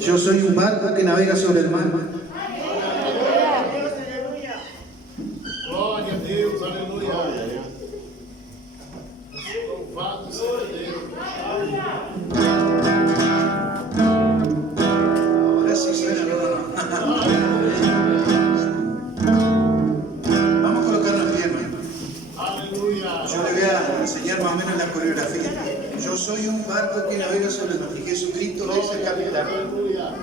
Yo soy un barco que navega sobre el mar. Glória a Deus, aleluia. Louvado seja Deus. Ahora sí suena, no. Vamos a colocarnos en pie, hermano. Aleluia. Yo le voy a enseñar más o menos la coreografía. Yo soy un barco que navega sobre el mar. Y Jesucristo es el capitán.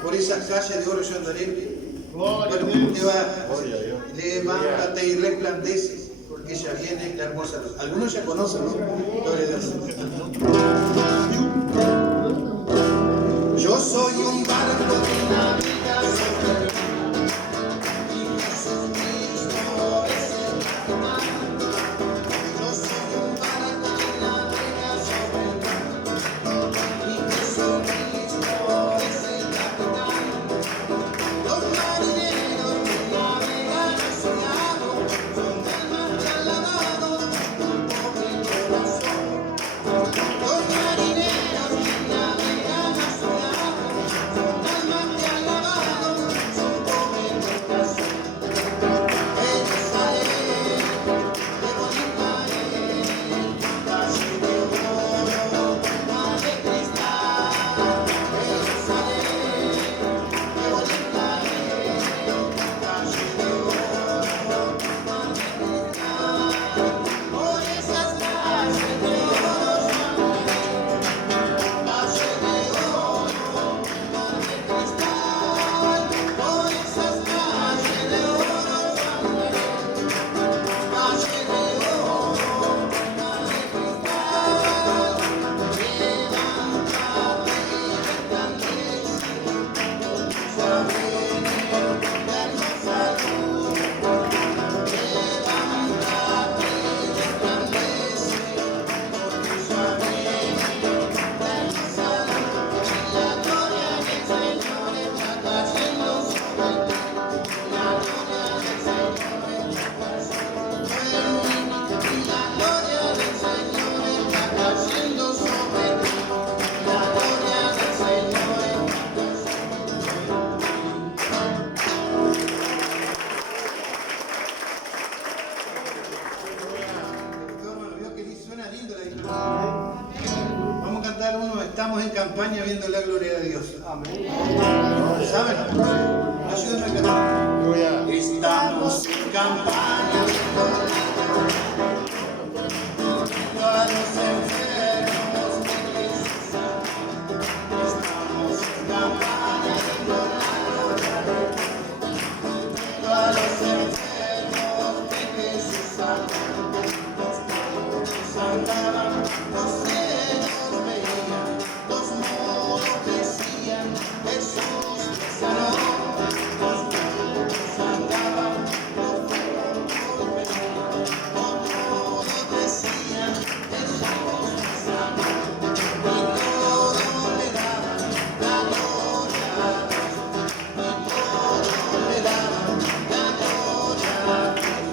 Por esas calles de oro yo andaré. Glória a Bueno, Deus. te va, levántate y resplandece, porque ya viene la hermosa luz. Algunos ya conocen, ¿no? Gloria a Dios. Yo soy un barco que navega sobre el mar. Y Jesucristo es el capitán. Yo soy un barco que navega sobre el mar. Y Jesucristo es el capitán. Los marineros que navegan soñados son del mar que han lavado tu pobre corazón. Los marineros que navegan soñados son del mar que han lavado su pobre corazón. Ellos salen de bonita calle de oro, mar de cristal. Ellos salen de bonita calle de oro, mar de cristal. Por esas calles de oro, calle de oro, mar de cristal. Por esas calles de oro, calle de oro, mar de cristal. Levántate y resplandece, ya viene la hermosa luz. Levántate y resplandece, porque ya viene la hermosa luz. Y la gloria del Señor está cayendo sobre ti. La gloria del Señor está cayendo sobre mí. Y la gloria del Señor está cayendo sobre ti. La gloria del Señor está ¿Vio que suena lindo la guitarra? Vamos a cantar uno, estamos en campaña viendo la gloria de Dios. Amén. ¿Saben? Ayúdenme a cantar. Estamos en campaña viendo a los enfermos que Jesús sana. Estamos en campaña viendo la gloria de Dios. A los enfermos que Jesús sana. Andaban, los ciegos veían, los mudos decían, Jesús me sanó. Los mudos andaban, los flojos veían, los mudos decían, Jesús me sanó. Y todo le daban la gloria a Dios. Y todo le daban la gloria a Dios.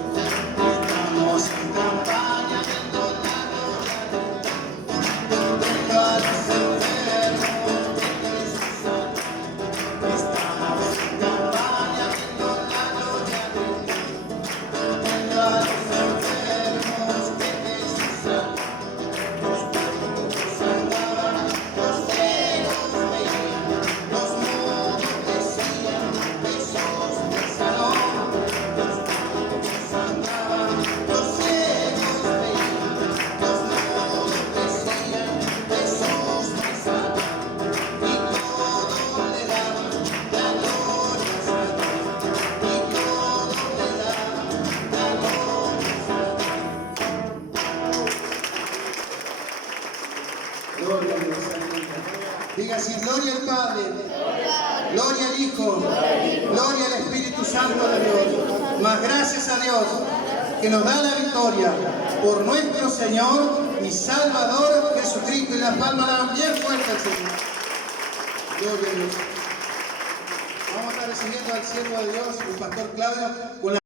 Estamos en campaña viendo la a los enfermos que Jesús sana. Estamos en campaña viendo la gloria de Dios. A los enfermos que Jesús sana. Los mudos andaban, los ciegos veían, los mudos decían, Jesús me sanó. Los mudos andaban, los ciegos veían, los mudos decían, Jesús me sanó. Y todo le daban la gloria a Dios. Y todo le daban la gloria a Dios. Gloria a Dios. Diga así, gloria al Padre, gloria al Hijo, gloria al Espíritu Santo de Dios. Mas gracias a Dios que nos da la victoria por nuestro Señor y Salvador Jesucristo. Y las palmas dan bien fuerte al Señor. Gloria a Dios. Vamos a estar recibiendo al siervo de Dios, el pastor Claudio, con la